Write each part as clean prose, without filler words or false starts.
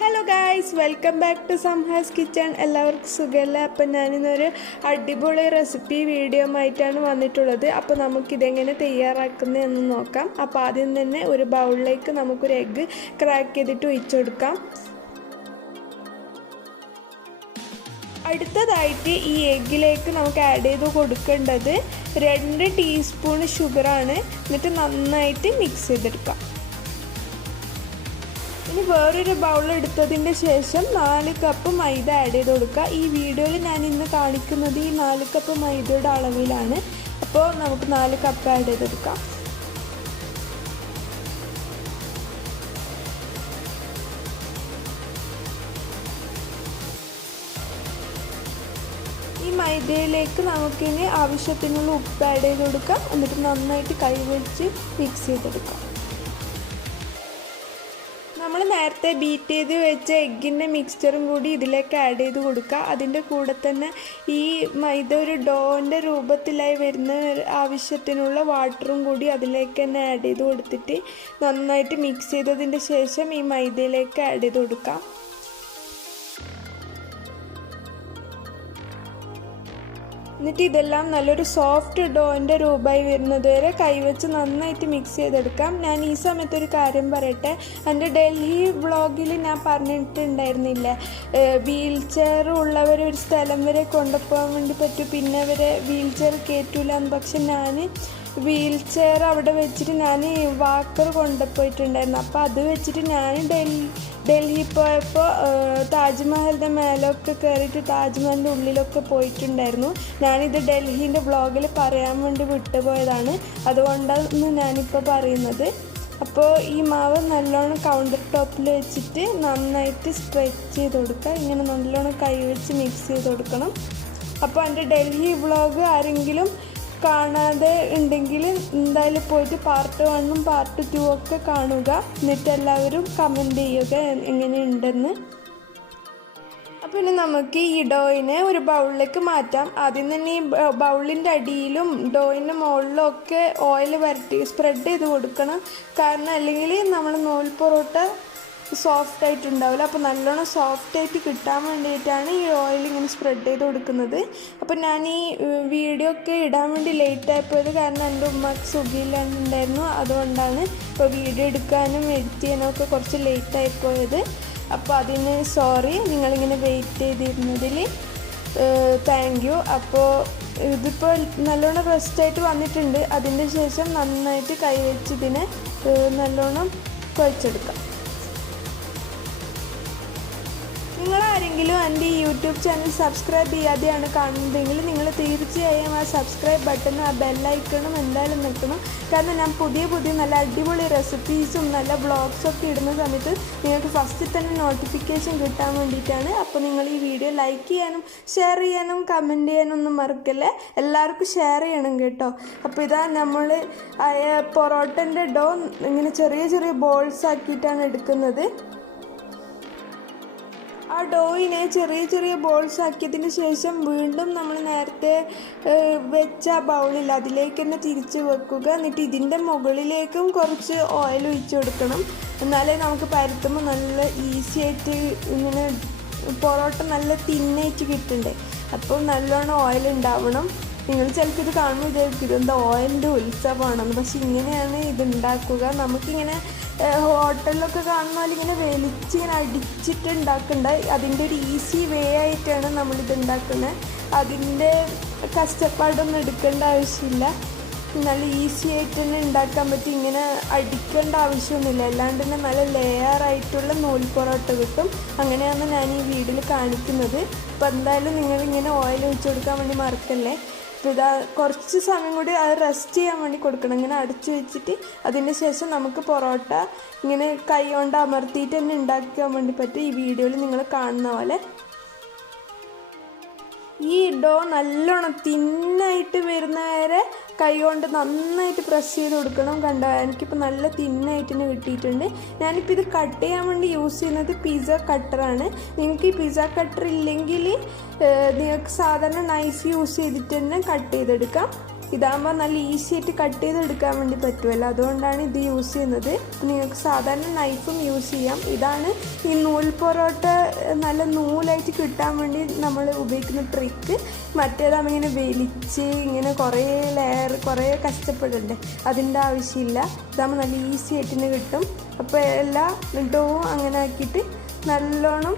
Hello guys, welcome back to സംഹാസ് kitchen. എല്ലാവർക്കും സുഖമല്ലേ? അപ്പം ഞാനിന്നൊരു അടിപൊളി റെസിപ്പി വീഡിയോ ആയിട്ടാണ് വന്നിട്ടുള്ളത്. അപ്പോൾ നമുക്കിതെങ്ങനെ തയ്യാറാക്കുന്നതെന്ന് നോക്കാം. അപ്പോൾ ആദ്യം തന്നെ ഒരു ബൗളിലേക്ക് നമുക്കൊരു എഗ്ഗ് ക്രാക്ക് ചെയ്തിട്ട് ഒഴിച്ചു കൊടുക്കാം. അടുത്തതായിട്ട് ഈ എഗ്ഗിലേക്ക് നമുക്ക് ആഡ് ചെയ്ത് കൊടുക്കേണ്ടത് 2 ടീസ്പൂൺ ഷുഗറാണ്. എന്നിട്ട് നന്നായിട്ട് മിക്സ് ചെയ്തെടുക്കാം. ഇനി വേറൊരു ബൗൾ എടുത്തതിൻ്റെ ശേഷം 4 കപ്പ് മൈദ ആഡ് ചെയ്ത് കൊടുക്കുക. ഈ വീഡിയോയിൽ ഞാൻ ഇന്ന് കാണിക്കുന്നത് ഈ 4 കപ്പ് മൈദയുടെ അളവിലാണ്. അപ്പോൾ നമുക്ക് 4 കപ്പ് ആഡ് ചെയ്തെടുക്കാം. ഈ മൈദയിലേക്ക് നമുക്കിനി ആവശ്യത്തിനുള്ള ഉപ്പ് ആഡ് ചെയ്ത് കൊടുക്കാം. എന്നിട്ട് നന്നായിട്ട് കൈവച്ച് മിക്സ് ചെയ്തെടുക്കാം. നമ്മൾ നേരത്തെ ബീറ്റ് ചെയ്ത് വെച്ച എഗ്ഗിൻ്റെ മിക്സ്ചറും കൂടി ഇതിലേക്ക് ആഡ് ചെയ്ത് കൊടുക്കുക. അതിൻ്റെ കൂടെ തന്നെ ഈ മൈദ ഒരു ഡോൻ്റെ രൂപത്തിലായി വരുന്ന ആവശ്യത്തിനുള്ള വാട്ടറും കൂടി അതിലേക്ക് തന്നെ ആഡ് ചെയ്ത് കൊടുത്തിട്ട് നന്നായിട്ട് മിക്സ് ചെയ്തതിൻ്റെ ശേഷം ഈ മൈദയിലേക്ക് ആഡ് ചെയ്ത് കൊടുക്കാം. എന്നിട്ട് ഇതെല്ലാം നല്ലൊരു സോഫ്റ്റ് ഡോൻ്റെ രൂപമായി വരുന്നത് വരെ കൈവച്ച് നന്നായിട്ട് മിക്സ് ചെയ്തെടുക്കാം. ഞാൻ ഈ സമയത്തൊരു കാര്യം പറയട്ടെ. എൻ്റെ ഡൽഹി വ്ളോഗിൽ ഞാൻ പറഞ്ഞിട്ടുണ്ടായിരുന്നില്ലേ, വീൽ ചെയർ ഉള്ളവർ ഒരു സ്ഥലം വരെ കൊണ്ടുപോകാൻ വേണ്ടി പറ്റും, പിന്നെ അവരെ വീൽ ചെയർ കയറ്റൂലെന്ന്. പക്ഷെ ഞാൻ വീൽ ചെയർ അവിടെ വെച്ചിട്ട് ഞാൻ വാക്കർ കൊണ്ടുപോയിട്ടുണ്ടായിരുന്നു. അപ്പോൾ അത് വെച്ചിട്ട് ഞാൻ ഡൽഹി പോയപ്പോൾ താജ്മഹലിൻ്റെ മേലൊക്കെ കയറിയിട്ട് താജ്മഹലിൻ്റെ ഉള്ളിലൊക്കെ പോയിട്ടുണ്ടായിരുന്നു. ഞാനിത് ഡൽഹീൻ്റെ വ്ളോഗിൽ പറയാൻ വേണ്ടി വിട്ടുപോയതാണ്, അതുകൊണ്ടാണ് ഞാനിപ്പോൾ പറയുന്നത്. അപ്പോൾ ഈ മാവ് നല്ലോണം കൗണ്ടർ ടോപ്പിൽ വെച്ചിട്ട് നന്നായിട്ട് സ്ട്രെച്ച് ചെയ്ത് കൊടുക്കുക. ഇങ്ങനെ നല്ലോണം കൈ വെച്ച് മിക്സ് ചെയ്ത് കൊടുക്കണം. അപ്പോൾ എൻ്റെ ഡൽഹി വ്ളോഗ് ആരെങ്കിലും കാണാതെ ഉണ്ടെങ്കിൽ എന്തായാലും പോയിട്ട് പാർട്ട് 1ഉം പാർട്ട് 2 ഒക്കെ കാണുക. എന്നിട്ട് എല്ലാവരും കമൻറ്റ് ചെയ്യുക എങ്ങനെയുണ്ടെന്ന്. അപ്പോൾ ഇനി നമുക്ക് ഈ ഡോയിനെ ഒരു ബൗളിലേക്ക് മാറ്റാം. ആദ്യം തന്നെ ഈ ബൗളിൻ്റെ അടിയിലും ഡോയിൻ്റെ മുകളിലും ഒക്കെ ഓയിൽ വരട്ടി സ്പ്രെഡ് ചെയ്ത് കൊടുക്കണം. കാരണം അല്ലെങ്കിൽ നമ്മൾ നൂൽ പൊറോട്ട സോഫ്റ്റ് ആയിട്ടുണ്ടാവില്ല. അപ്പോൾ നല്ലോണം സോഫ്റ്റായിട്ട് കിട്ടാൻ വേണ്ടിയിട്ടാണ് ഈ ഓയിൽ ഇങ്ങനെ സ്പ്രെഡ് ചെയ്ത് കൊടുക്കുന്നത്. അപ്പോൾ ഞാൻ ഈ വീഡിയോ ഒക്കെ ഇടാൻ വേണ്ടി ലേറ്റ് ആയിപ്പോയത് കാരണം എൻ്റെ ഉമ്മക്ക് സുഖമില്ലാണ്ടുണ്ടായിരുന്നു. അതുകൊണ്ടാണ് ഇപ്പോൾ വീഡിയോ എടുക്കാനും എഡിറ്റ് ചെയ്യാനും ഒക്കെ കുറച്ച് ലേറ്റ് ആയിപ്പോയത്. അപ്പോൾ അതിന് സോറി. നിങ്ങളിങ്ങനെ വെയിറ്റ് ചെയ്തിരുന്നതിൽ താങ്ക് യു. അപ്പോൾ ഇതിപ്പോൾ നല്ലോണം റെസ്റ്റായിട്ട് വന്നിട്ടുണ്ട്. അതിൻ്റെ ശേഷം നന്നായിട്ട് കൈവച്ച് ഇതിനെ നല്ലോണം കുഴച്ചെടുക്കാം. നിങ്ങളാരെങ്കിലും എൻ്റെ ഈ യൂട്യൂബ് ചാനൽ സബ്സ്ക്രൈബ് ചെയ്യാതെയാണ് കാണുന്നതെങ്കിൽ നിങ്ങൾ തീർച്ചയായും ആ സബ്സ്ക്രൈബ് ബട്ടണും ആ ബെല്ലൈക്കണും എന്തായാലും നിൽക്കണം. കാരണം ഞാൻ പുതിയ നല്ല അടിപൊളി റെസിപ്പീസും നല്ല വ്ളോഗ്സൊക്കെ ഇടുന്ന സമയത്ത് നിങ്ങൾക്ക് ഫസ്റ്റ് തന്നെ നോട്ടിഫിക്കേഷൻ കിട്ടാൻ വേണ്ടിയിട്ടാണ്. അപ്പോൾ നിങ്ങൾ ഈ വീഡിയോ ലൈക്ക് ചെയ്യാനും ഷെയർ ചെയ്യാനും കമൻറ്റ് ചെയ്യാനും ഒന്നും മറക്കല്ലേ. എല്ലാവർക്കും ഷെയർ ചെയ്യണം കേട്ടോ. അപ്പോൾ ഇതാ നമ്മൾ പൊറോട്ടൻ്റെ ഡോ ഇങ്ങനെ ചെറിയ ബോൾസ് ആക്കിയിട്ടാണ് എടുക്കുന്നത്. ആ ഡോയിനെ ചെറിയ ബോൾസ് ആക്കിയതിന് ശേഷം വീണ്ടും നമ്മൾ നേരത്തെ വെച്ച ബൗളിൽ അതിലേക്ക് തന്നെ തിരിച്ച് വെക്കുക. എന്നിട്ട് ഇതിൻ്റെ മുകളിലേക്കും കുറച്ച് ഓയിൽ ഒഴിച്ച് കൊടുക്കണം. എന്നാലേ നമുക്ക് പരത്തുമ്പോൾ നല്ല ഈസി ആയിട്ട് ഇങ്ങനെ പൊറോട്ട നല്ല തിന്നായിട്ട് കിട്ടണ്ടേ. അപ്പോൾ നല്ലോണം ഓയിൽ ഉണ്ടാവണം. നിങ്ങൾ ചിലപ്പോൾ ഇത് കാണുമ്പോൾ വിചാരിക്കും ഇതെന്താ ഓയിലിൻ്റെ ഉത്സവമാണെന്ന്. പക്ഷെ ഇങ്ങനെയാണ് ഇത് ഉണ്ടാക്കുക. നമുക്കിങ്ങനെ ഹോട്ടലിലൊക്കെ കാണുമ്പോൾ ഇങ്ങനെ വലിച്ചിങ്ങനെ അടിച്ചിട്ട് ഉണ്ടാക്കണ്ട. അതിൻ്റെ ഒരു ഈസി വേ ആയിട്ടാണ് നമ്മളിത് ഉണ്ടാക്കുന്നത്. അതിൻ്റെ കഷ്ടപ്പാടൊന്നും എടുക്കേണ്ട ആവശ്യമില്ല. നല്ല ഈസി ആയിട്ട് തന്നെ ഉണ്ടാക്കാൻ പറ്റും. ഇങ്ങനെ അടിക്കേണ്ട ആവശ്യമൊന്നുമില്ല. അല്ലാണ്ട് തന്നെ നല്ല ലെയറായിട്ടുള്ള നൂൽ പൊറോട്ട കിട്ടും. അങ്ങനെയാണ് ഞാൻ ഈ വീഡിയോയിൽ കാണിക്കുന്നത്. അപ്പോൾ എന്തായാലും നിങ്ങളിങ്ങനെ ഓയിൽ ഒഴിച്ച് കൊടുക്കാൻ വേണ്ടി മറക്കല്ലേ. അപ്പോൾ ഇതാ കുറച്ച് സമയം കൂടി അത് റെസ്റ്റ് ചെയ്യാൻ വേണ്ടി കൊടുക്കണം. ഇങ്ങനെ അടച്ചു വെച്ചിട്ട് അതിന് ശേഷം നമുക്ക് പൊറോട്ട ഇങ്ങനെ കൈ കൊണ്ട് അമർത്തിയിട്ട് തന്നെ ഉണ്ടാക്കാൻ വേണ്ടി പറ്റും. ഈ വീഡിയോയിൽ നിങ്ങൾ കാണുന്ന പോലെ ഈ ഡോ നല്ലോണം തിന്നായിട്ട് വരുന്ന വരെ കൈ കൊണ്ട് നന്നായിട്ട് പ്രസ് ചെയ്ത് കൊടുക്കണം. കണ്ടോ, എനിക്കിപ്പോൾ നല്ല തിന്നായിട്ട് തന്നെ കിട്ടിയിട്ടുണ്ട്. ഞാനിപ്പോൾ ഇത് കട്ട് ചെയ്യാൻ വേണ്ടി യൂസ് ചെയ്യുന്നത് പിസ്സ കട്ടറാണ്. നിങ്ങൾക്ക് ഈ പിസ്സ കട്ടർ ഇല്ലെങ്കിൽ നിങ്ങൾക്ക് സാധാരണ നൈഫ് യൂസ് ചെയ്തിട്ട് തന്നെ കട്ട് ചെയ്തെടുക്കാം. ഇതാകുമ്പോൾ നല്ല ഈസി ആയിട്ട് കട്ട് ചെയ്തെടുക്കാൻ വേണ്ടി പറ്റുമല്ലോ, അതുകൊണ്ടാണ് ഇത് യൂസ് ചെയ്യുന്നത്. നിങ്ങൾക്ക് സാധാരണ നൈഫും യൂസ് ചെയ്യാം. ഇതാണ് ഈ നൂൽ പൊറോട്ട നല്ല നൂലായിട്ട് കിട്ടാൻ വേണ്ടി നമ്മൾ ഉപയോഗിക്കുന്ന ട്രിക്ക്. മറ്റേതാകുമ്പോൾ ഇങ്ങനെ വലിച്ച് ഇങ്ങനെ കുറേ ലെയർ കുറേ കഷ്ടപ്പെടണ്ടേ, അതിൻ്റെ ആവശ്യമില്ല. ഇതാകുമ്പോൾ നല്ല ഈസി ആയിട്ട് തന്നെ കിട്ടും. അപ്പോൾ എല്ലാ ഡോവും അങ്ങനെ ആക്കിയിട്ട് നല്ലോണം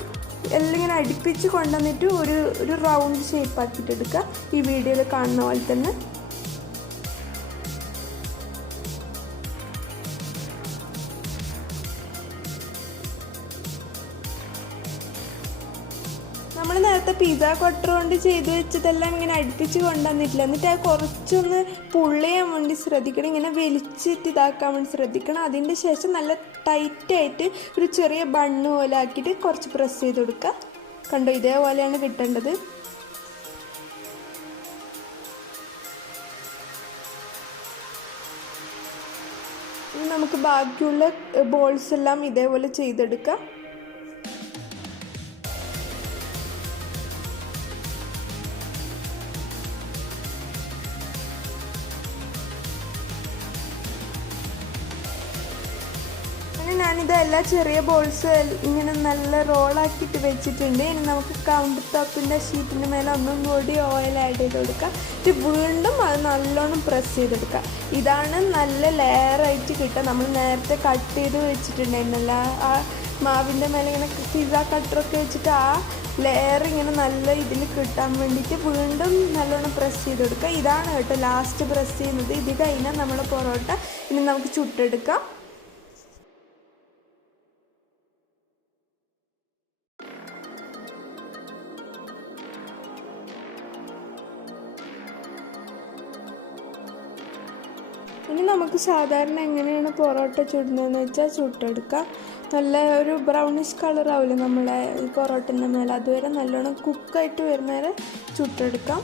എല്ലാം ഇങ്ങനെ അടുപ്പിച്ച് കൊണ്ടുവന്നിട്ട് ഒരു റൗണ്ട് ഷേപ്പ് ആക്കിയിട്ട് എടുക്കുക. ഈ വീഡിയോയിൽ കാണുന്ന പോലെ തന്നെ. നമ്മൾ നേരത്തെ പിസ്സ കട്ടർ കൊണ്ട് ചെയ്ത് വെച്ചതെല്ലാം ഇങ്ങനെ അടുപ്പിച്ച് കൊണ്ടുവന്നിട്ടില്ല. എന്നിട്ട് അത് കുറച്ചൊന്ന് പുള്ളിയാൻ വേണ്ടി ശ്രദ്ധിക്കണം, ഇങ്ങനെ വലിച്ചിട്ട് ഇതാക്കാൻ വേണ്ടി ശ്രദ്ധിക്കണം. അതിൻ്റെ ശേഷം നല്ല ടൈറ്റായിട്ട് ഒരു ചെറിയ ബണ്ണ് പോലെ ആക്കിയിട്ട് കുറച്ച് പ്രസ് ചെയ്ത് കൊടുക്കുക. കണ്ടോ, ഇതേപോലെയാണ് കിട്ടേണ്ടത്. ഇനി നമുക്ക് ബാക്കിയുള്ള ബോൾസ് എല്ലാം ഇതേപോലെ ചെയ്തെടുക്കാം. ഞാനിത് എല്ലാ ചെറിയ ബോൾസ് ഇങ്ങനെ നല്ല റോളാക്കിയിട്ട് വെച്ചിട്ടുണ്ട്. ഇനി നമുക്ക് കൗണ്ടർ ടോപ്പിൻ്റെ ഷീറ്റിൻ്റെ മേലെ ഒന്നും കൂടി ഓയിൽ ആഡ് ചെയ്ത് കൊടുക്കുക. എന്നിട്ട് വീണ്ടും അത് നല്ലോണം പ്രസ് ചെയ്തെടുക്കുക. ഇതാണ് നല്ല ലെയറായിട്ട് കിട്ടുക. നമ്മൾ നേരത്തെ കട്ട് ചെയ്ത് വെച്ചിട്ടുണ്ടായിരുന്നല്ല ആ മാവിൻ്റെ മേലെ ഇങ്ങനെ പിസ്സ കട്ടറൊക്കെ വെച്ചിട്ട് ആ ലെയർ ഇങ്ങനെ നല്ല ഇതിൽ കിട്ടാൻ വേണ്ടിയിട്ട് വീണ്ടും നല്ലോണം പ്രസ് ചെയ്ത് കൊടുക്കുക. ഇതാണ് കേട്ടോ ലാസ്റ്റ് പ്രസ് ചെയ്യുന്നത്. ഇത് കഴിഞ്ഞാൽ നമ്മുടെ പൊറോട്ട ഇനി നമുക്ക് ചുട്ടെടുക്കാം. ഇനി നമുക്ക് സാധാരണ എങ്ങനെയാണ് പൊറോട്ട ചുടുന്നതെന്ന് വെച്ചാൽ ചുട്ടെടുക്കാം. നല്ല ഒരു ബ്രൗണിഷ് കളറാവില്ലേ നമ്മളെ പൊറോട്ടൻ്റെ മേലെ, അതുവരെ നല്ലോണം കുക്കായിട്ട് വരുന്നവരെ ചുട്ടെടുക്കാം.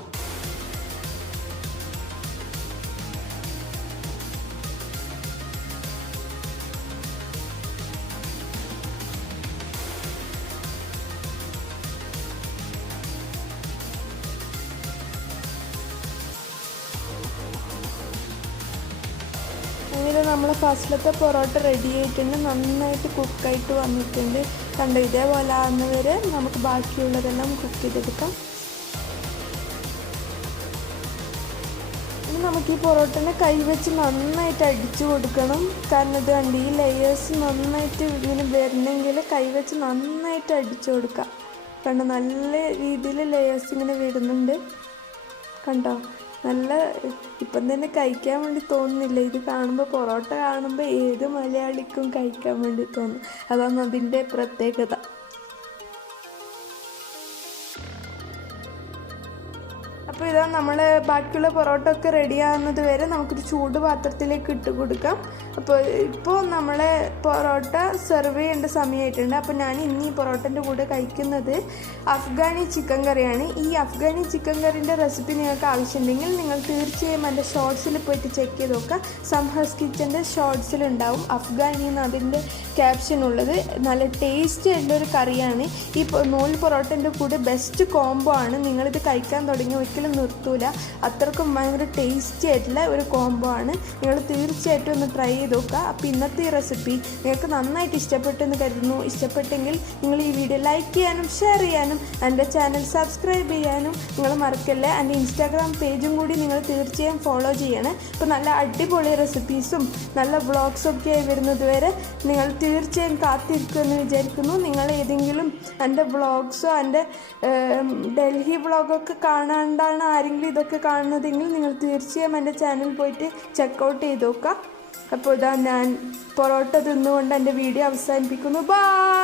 അങ്ങനെ നമ്മൾ ഫസ്റ്റിലത്തെ പൊറോട്ട റെഡി ആയിട്ടുണ്ട്, നന്നായിട്ട് കുക്കായിട്ട് വന്നിട്ടുണ്ട്. കണ്ടോ, ഇതേപോലെ ആകുന്നവരെ നമുക്ക് ബാക്കിയുള്ളതെല്ലാം കുക്ക് ചെയ്തെടുക്കാം. ഇനി നമുക്ക് ഈ പൊറോട്ടനെ കൈവച്ച് നന്നായിട്ട് അടിച്ചു കൊടുക്കണം. കാരണം ഇത് കണ്ട് ഈ ലെയേഴ്സ് നന്നായിട്ട് ഇങ്ങനെ വരണമെങ്കിൽ കൈവച്ച് നന്നായിട്ട് അടിച്ചു കൊടുക്കാം. കണ്ടോ, നല്ല രീതിയിൽ ലെയേഴ്സ് ഇങ്ങനെ വരുന്നുണ്ട്. കണ്ടോ, നല്ല ഇപ്പം തന്നെ കഴിക്കാൻ വേണ്ടി തോന്നുന്നില്ല. ഇത് കാണുമ്പോൾ പൊറോട്ട കാണുമ്പോൾ ഏത് മലയാളിക്കും കഴിക്കാൻ വേണ്ടി തോന്നും. അതാണ് അതിൻ്റെ പ്രത്യേകത. അപ്പോൾ ഇതാ നമ്മൾ ബാക്കിയുള്ള പൊറോട്ട ഒക്കെ റെഡി ആകുന്നത് വരെ നമുക്കൊരു ചൂട് പാത്രത്തിലേക്ക് ഇട്ട് കൊടുക്കാം. അപ്പോൾ ഇപ്പോൾ നമ്മളെ പൊറോട്ട സെർവ് ചെയ്യേണ്ട സമയമായിട്ടുണ്ട്. അപ്പോൾ ഞാൻ ഇന്ന് ഈ പൊറോട്ടൻ്റെ കൂടെ കഴിക്കുന്നത് അഫ്ഗാനി ചിക്കൻ കറിയാണ്. ഈ അഫ്ഗാനി ചിക്കൻ കറിൻ്റെ റെസിപ്പി നിങ്ങൾക്ക് ആവശ്യമുണ്ടെങ്കിൽ നിങ്ങൾ തീർച്ചയായും എൻ്റെ ഷോർട്സിൽ പോയിട്ട് ചെക്ക് ചെയ്ത് നോക്കുക. സംഹസ് കിച്ചൻ്റെ ഷോർട്സിലുണ്ടാവും അഫ്ഗാനി എന്ന് അതിൻ്റെ ക്യാപ്ഷൻ ഉള്ളത്. നല്ല ടേസ്റ്റി ആയിട്ടുള്ളൊരു കറിയാണ്. ഈ നൂൽ പൊറോട്ടൻ്റെ കൂടെ ബെസ്റ്റ് കോംബോ ആണ്. നിങ്ങളിത് കഴിക്കാൻ തുടങ്ങി ഒരിക്കലും നിർത്തൂല. അത്രക്കും ഭയങ്കര ടേസ്റ്റി ആയിട്ടുള്ള ഒരു കോംബോ ആണ്. നിങ്ങൾ തീർച്ചയായിട്ടും ഒന്ന് ട്രൈ ചെയ്ത് നോക്കുക. അപ്പോൾ ഇന്നത്തെ ഈ റെസിപ്പി നിങ്ങൾക്ക് നന്നായിട്ട് ഇഷ്ടപ്പെട്ടെന്ന് കരുതുന്നു. ഇഷ്ടപ്പെട്ടെങ്കിൽ നിങ്ങൾ ഈ വീഡിയോ ലൈക്ക് ചെയ്യാനും ഷെയർ ചെയ്യാനും എൻ്റെ ചാനൽ സബ്സ്ക്രൈബ് ചെയ്യാനും നിങ്ങൾ മറക്കല്ലേ. എൻ്റെ ഇൻസ്റ്റാഗ്രാം പേജും കൂടി നിങ്ങൾ തീർച്ചയായും ഫോളോ ചെയ്യണേ. അപ്പോൾ നല്ല അടിപൊളി റെസിപ്പീസും നല്ല വ്ളോഗ്സൊക്കെ ആയി വരുന്നത് വരെ നിങ്ങൾ തീർച്ചയായും കാത്തിരിക്കുമെന്ന് വിചാരിക്കുന്നു. നിങ്ങൾ ഏതെങ്കിലും എൻ്റെ വ്ളോഗ്സോ എൻ്റെ ഡൽഹി വ്ളോഗൊക്കെ കാണാണ്ടാണ് ആരെങ്കിലും ഇതൊക്കെ കാണുന്നതെങ്കിൽ നിങ്ങൾ തീർച്ചയായും എൻ്റെ ചാനൽ പോയിട്ട് ചെക്കൗട്ട് ചെയ്ത് നോക്കുക. അപ്പോൾ ഇതാ ഞാൻ പൊറോട്ട തിന്നുകൊണ്ട് എൻ്റെ വീഡിയോ അവസാനിപ്പിക്കുന്നു. ബൈ.